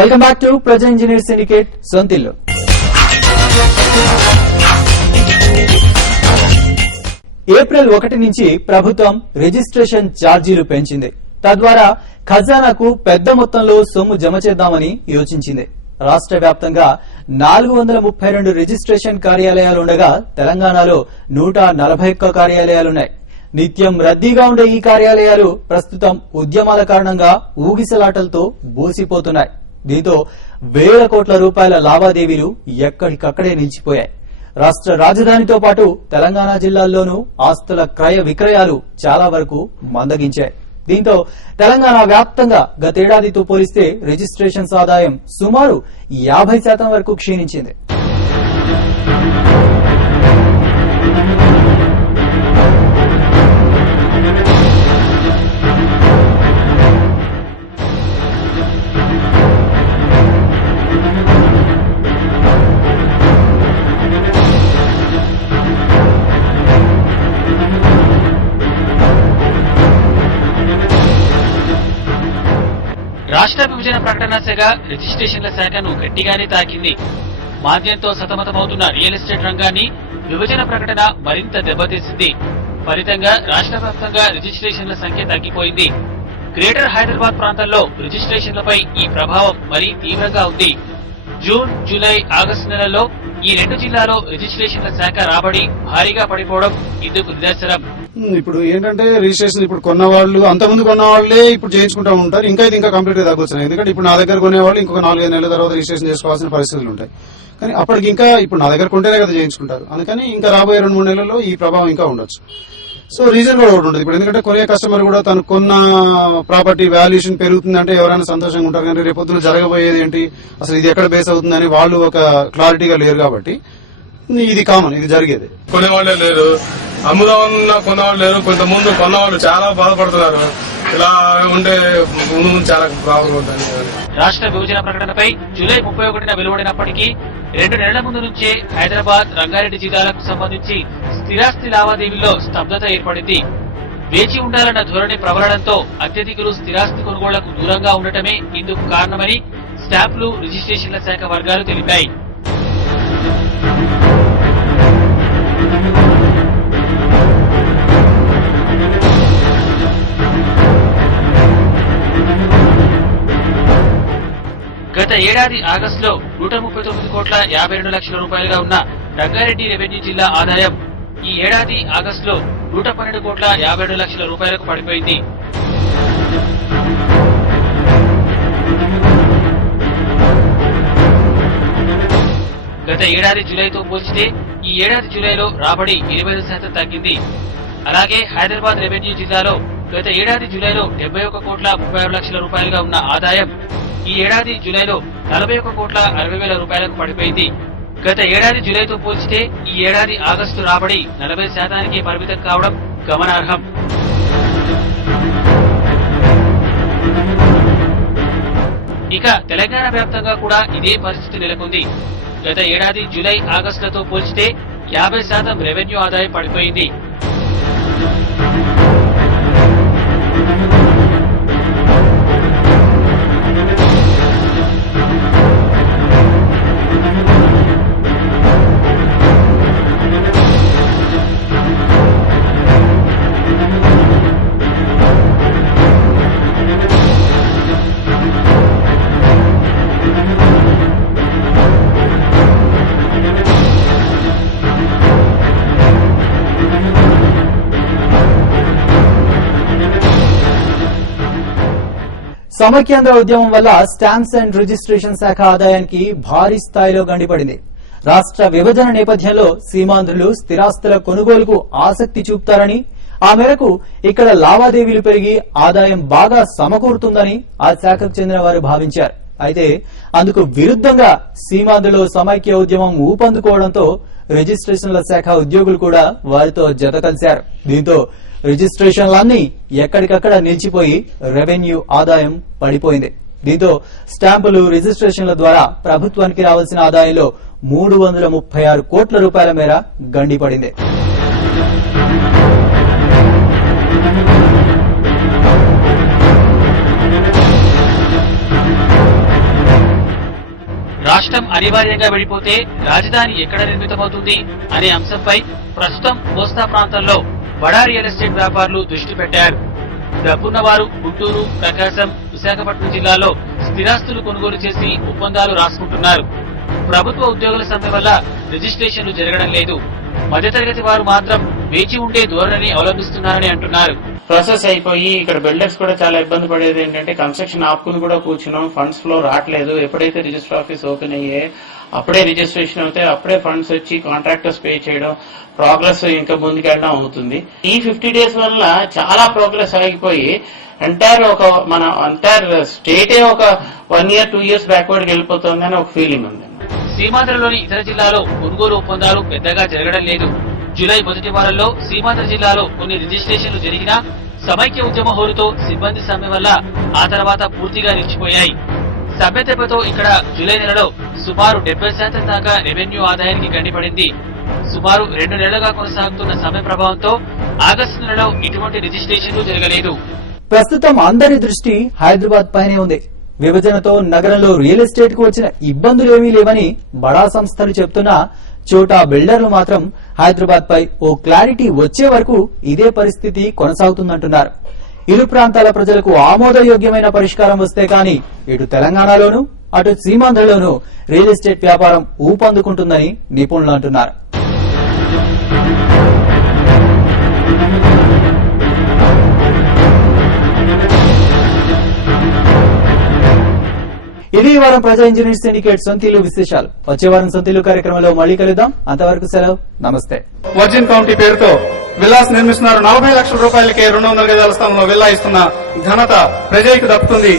Welcome back to ప్రజా engineer syndicate సొంతిల్లు. April 1 నుంచి ప్రభుత్వం రిజిస్ట్రేషన్ ఛార్జీలు పెంచింది. తద్వారా ఖజానాకు పెద్ద మొత్తంలో సొమ్ము జమ చేద్దామని యోచించింది. రాష్ట్ర వ్యాప్తంగా 432 రిజిస్ట్రేషన్ కార్యాలయాలుండగా తెలంగాణలో 141 కార్యాలయాలున్నాయి. నిత్యం రద్దీగా ఉండే ఈ కార్యాలయాలు ప్రస్తుతం ఉద్యమాల కారణంగా ఊగిసలాటలతో బోసిపోతున్నాయి. దీంతో వేల కోట్ల రూపాయల లావాదేవీలు ఎక్కడికక్కడే నిలిచిపోయాయి. రాష్ట్ర రాజధానితో పాటు తెలంగాణ జిల్లాల్లోనూ ఆస్తుల క్రయ విక్రయాలు చాలా వరకు మందగించాయి. దీంతో తెలంగాణ వ్యాప్తంగా గతేడాదితో పోలిస్తే రిజిస్ట్రేషన్స్ ఆదాయం సుమారు 50% వరకు క్షీణించింది. రాష్ట్ర విభజన ప్రకటన శాఖ రిజిస్ట్రేషన్ల శాఖను గట్టిగానే తాకింది. మాంద్యంతో సతమతమవుతున్న రియల్ ఎస్టేట్ రంగాన్ని విభజన ప్రకటన మరింత దెబ్బతీసింది. ఫలితంగా రాష్ట్ర వ్యాప్తంగా రిజిస్ట్రేషన్ల సంఖ్య తగ్గిపోయింది. గ్రేటర్ హైదరాబాద్ ప్రాంతంలో రిజిస్ట్రేషన్లపై ఈ ప్రభావం మరీ తీవ్రంగా ఉంది. జూన్, జూలై, ఆగస్టు నెలల్లో ఈ 2 జిల్లాలో రిజిస్ట్రేషన్ల శాఖ రాబడి భారీగా పడిపోవడం ఇందుకు నిదర్శనం. ఇప్పుడు ఏంటంటే రిజిస్ట్రేషన్ ఇప్పుడు కొన్న వాళ్ళు అంతకుముందు కొన్న వాళ్ళే ఇప్పుడు చేయించుకుంటా ఉంటారు. ఇంకా కంప్లీట్ గా తగ్గొచ్చాయి. ఎందుకంటే ఇప్పుడు నా దగ్గర కొనేవాళ్ళు ఇంకొక 4-5 నెలల తర్వాత రిజిస్ట్రేషన్ చేసుకోవాల్సిన పరిస్థితులు ఉంటాయి. కానీ అప్పటికి ఇంకా ఇప్పుడు నా దగ్గర కొంటేనే కదా చేయించుకుంటారు. అందుకని ఇంకా రాబోయే 2-3 నెలల్లో ఈ ప్రభావం ఇంకా ఉండొచ్చు. సో రీజన్ కూడా ఒకటి ఉంటుంది. ఇప్పుడు ఎందుకంటే కొనే కస్టమర్ కూడా తను కొన్న ప్రాపర్టీ వాల్యుయేషన్ పెరుగుతుందంటే ఎవరైనా సంతోషంగా ఉంటారు. కానీ రేపొద్దున జరగబోయేది ఏంటి, అసలు ఇది ఎక్కడ బేస్ అవుతుందని వాళ్ళు ఒక క్లారిటీగా లేరు. కాబట్టి ఇది కామన్, ఇది జరిగేది. కొనేవాళ్లే లేరు, అమ్ముదామన్నా కొన్నవాళ్ళు లేరు. కొంతమంది కొన్నవాళ్ళు చాలా బాధపడుతున్నారు. ఇలా ఉంటే ముందు చాలా ప్రాబ్లం ఉంటుంది. రాష్ట్ర విభజన ప్రకటనపై జూలై 31న వెలువడినప్పటికీ 2 నెలల ముందు నుంచే హైదరాబాద్, రంగారెడ్డి జిల్లాలకు సంబంధించి స్థిరాస్తి లావాదేవీల్లో స్తబ్దత ఏర్పడింది. వేచి ఉండాలన్న ధోరణి ప్రబలడంతో అత్యధికులు స్థిరాస్తి కొనుగోళ్లకు దూరంగా ఉండటమే ఇందుకు కారణమని స్టాంపులు, రిజిస్ట్రేషన్ల శాఖ వర్గాలు తెలిపాయి. గత ఏడాది ఆగస్టులో 139,52 లక్షల రూపాయలుగా ఉన్న రంగారెడ్డి రెవెన్యూ జిల్లా ఆదాయం ఈ ఏడాది ఆగస్టులో 112,52 లక్షల రూపాయలకు పడిపోయింది. గత ఏడాది జూలైతో పోల్చితే ఈ ఏడాది జూలైలో రాబడి 25% తగ్గింది. అలాగే హైదరాబాద్ రెవెన్యూ జిల్లాలో గత ఏడాది జూలైలో 71,36 లక్షల రూపాయలుగా ఉన్న ఆదాయం ఈ ఏడాది జూలైలో 41,60,000 రూపాయలకు పడిపోయింది. గత ఏడాది జూలైతో పోల్చితే ఈ ఏడాది ఆగస్టు రాబడి 40%కి పరిమితం కావడం గమనార్హం. ఇక తెలంగాణ వ్యాప్తంగా కూడా ఇదే పరిస్థితి నెలకొంది. గత ఏడాది జూలై, ఆగస్టులతో పోల్చితే 50% రెవెన్యూ ఆదాయం పడిపోయింది. సమైక్యాంధ్ర ఉద్యమం వల్ల స్టాంప్స్ అండ్ రిజిస్ట్రేషన్ శాఖ ఆదాయానికి భారీ స్థాయిలో గండిపడింది. రాష్ట్ర విభజన నేపథ్యంలో సీమాంధ్రులు స్థిరాస్తుల కొనుగోలుకు ఆసక్తి చూపుతారని, ఆ మేరకు ఇక్కడ లావాదేవీలు పెరిగి ఆదాయం బాగా సమకూరుతుందని ఆ శాఖకు చెందిన వారు భావించారు. అయితే అందుకు విరుద్ధంగా సీమాంధ్రలో సమైక్య ఉద్యమం ఊపందుకోవడంతో రిజిస్ట్రేషన్ల శాఖ ఉద్యోగులు కూడా వారితో జత కలిశారు. దీంతో రిజిస్ట్రేషన్లన్నీ ఎక్కడికక్కడ నిలిచిపోయి రెవెన్యూ ఆదాయం పడిపోయింది. దీంతో స్టాంపులు, రిజిస్ట్రేషన్ల ద్వారా ప్రభుత్వానికి రావాల్సిన ఆదాయంలో 336 కోట్ల రూపాయల మేర గండిపడింది. రాష్ట్రం అనివార్యంగా విడిపోతే రాజధాని ఎక్కడ నిర్మితమవుతుంది అనే అంశంపై ప్రస్తుతం కోస్తా ప్రాంతంలో బడా రియల్ ఎస్టేట్ వ్యాపారులు దృష్టి పెట్టారు. డబ్బున్నవారు గుంటూరు, ప్రకాశం, విశాఖపట్నం జిల్లాలో స్థిరాస్తులు కొనుగోలు చేసి ఒప్పందాలు రాసుకుంటున్నారు. ప్రభుత్వ ఉద్యోగుల సమ్మె వల్ల రిజిస్ట్రేషన్లు జరగడం లేదు. మధ్యతరగతి వారు మాత్రం వేచి ఉండే ధోరణిని అవలంబిస్తున్నారని అంటున్నారు. ప్రాసెస్ అయిపోయి ఇక్కడ బిల్డర్స్ కూడా చాలా ఇబ్బంది పడేది ఏంటంటే కన్స్ట్రక్షన్ ఆపుకుని కూడా కూర్చున్నాం, ఫండ్స్ ఫ్లో రావట్లేదు. ఎప్పుడైతే రిజిస్టర్ ఆఫీస్ ఓపెన్ అయ్యే అప్పుడే రిజిస్ట్రేషన్ అవుతాయి, అప్పుడే ఫండ్స్ వచ్చి కాంట్రాక్టర్స్ పే చేయడం, ప్రోగ్రెస్ ఇంకా ముందుకెళ్ళడం అవుతుంది. ఈ 50 days వల్ల చాలా ప్రోగ్రెస్ ఆగిపోయి ఎంటైర్ స్టేటే ఒక 1 year 2 years బ్యాక్వర్డ్ వెళ్ళిపోతుంది అని ఒక ఫీలింగ్ ఉంది. సీమాంధ్రలోని ఇతర జిల్లాలో కొనుగోలు ఒప్పందాలు పెద్దగా జరగడం లేదు. జూలై మొదటి వారంలో సీమాంధ్ర జిల్లాలో కొన్ని రిజిస్ట్రేషన్లు జరిగినా సమైక్య ఉద్యమ హోరుతో సిబ్బంది సమ్మె వల్ల ఆ తర్వాత పూర్తిగా నిలిచిపోయాయి. సమ్మె దెబ్బతో ఇక్కడ జూలై నెలలో సుమారు 70% దాకా రెవెన్యూ ఆదాయానికి గండిపడింది. సుమారు 2 నెలలుగా కొనసాగుతున్న సమ్మె ప్రభావంతో ఆగస్టు నెలలో ఇటువంటి రిజిస్ట్రేషన్లు జరగలేదు. ప్రస్తుతం అందరి దృష్టి హైదరాబాద్ పైనే ఉంది. విభజనతో నగరంలో రియల్ ఎస్టేట్ కు వచ్చిన ఇబ్బందులేమీ లేవని బడా సంస్థలు చెప్తున్నా చోటా బిల్డర్లు మాత్రం హైదరాబాద్ పై ఓ క్లారిటీ వచ్చే వరకు ఇదే పరిస్థితి కొనసాగుతుందంటున్నారు. ఇరు ప్రాంతాల ప్రజలకు ఆమోదయోగ్యమైన పరిష్కారం వస్తే కానీ ఇటు తెలంగాణలోనూ అటు సీమాంధ్రలోనూ రియల్ ఎస్టేట్ వ్యాపారం ఊపందుకుంటుందని నిపుణులు అంటున్నారు. ఇది ఈ వారం ప్రజా ఇంజనీర్ సిండికేట్ సొంతీలు విశేషాలు. వచ్చే వారం సొంతీలు కార్యక్రమంలో మళ్ళీ కలుద్దాం. అంతవరకు సెలవు, నమస్తే. వర్జిన్ కౌంటీ పేరుతో విల్లాస్ నిర్మిస్తున్నారు. 40 లక్షల రూపాయలకే 200 గజాల స్థలంలో విల్లా ఇస్తున్న ఘనత ప్రజలకు దక్కుతుంది.